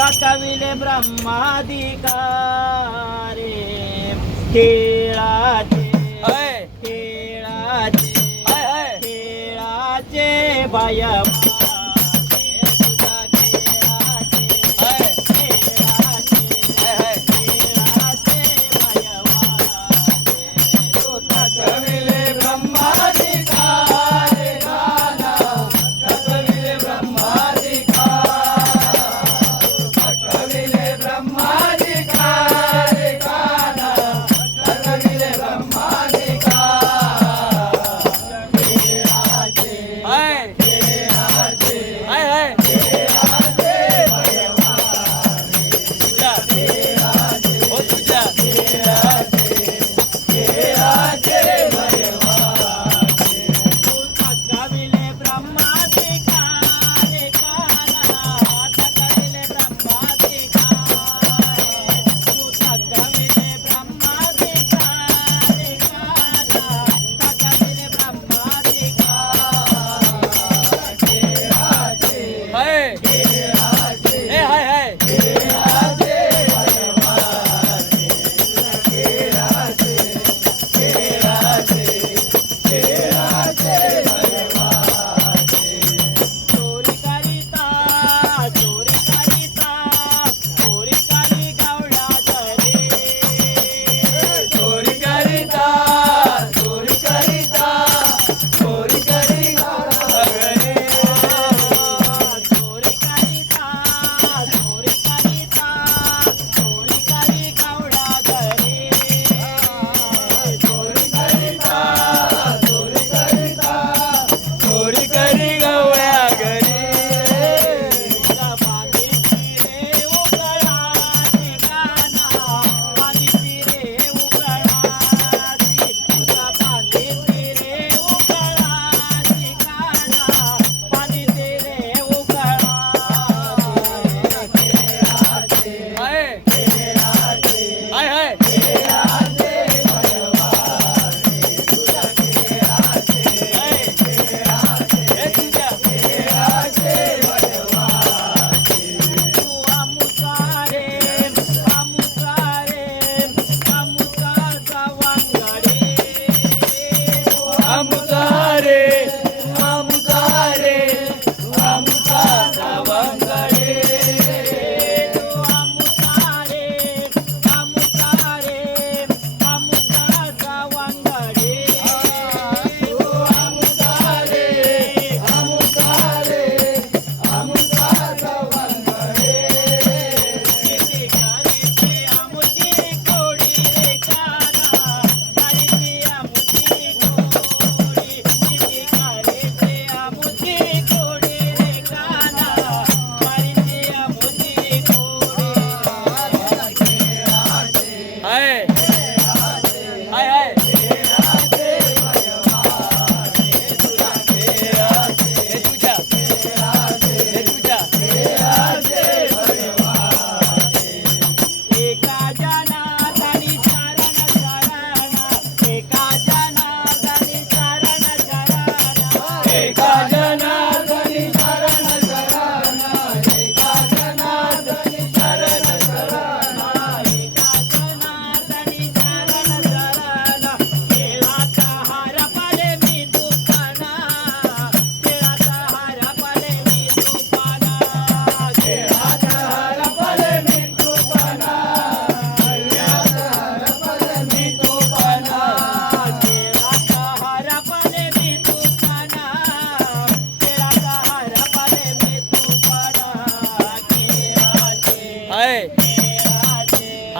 थकविले ब्रह्माधिकारे। खेळाचे खेळाचे खेळाचे बाया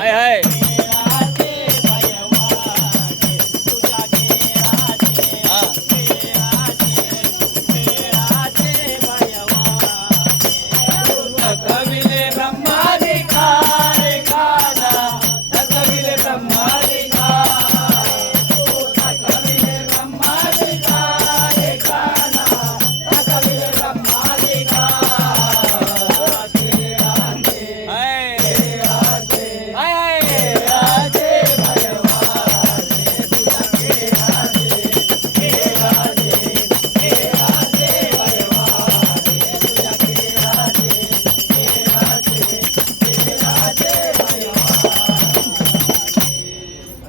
はい、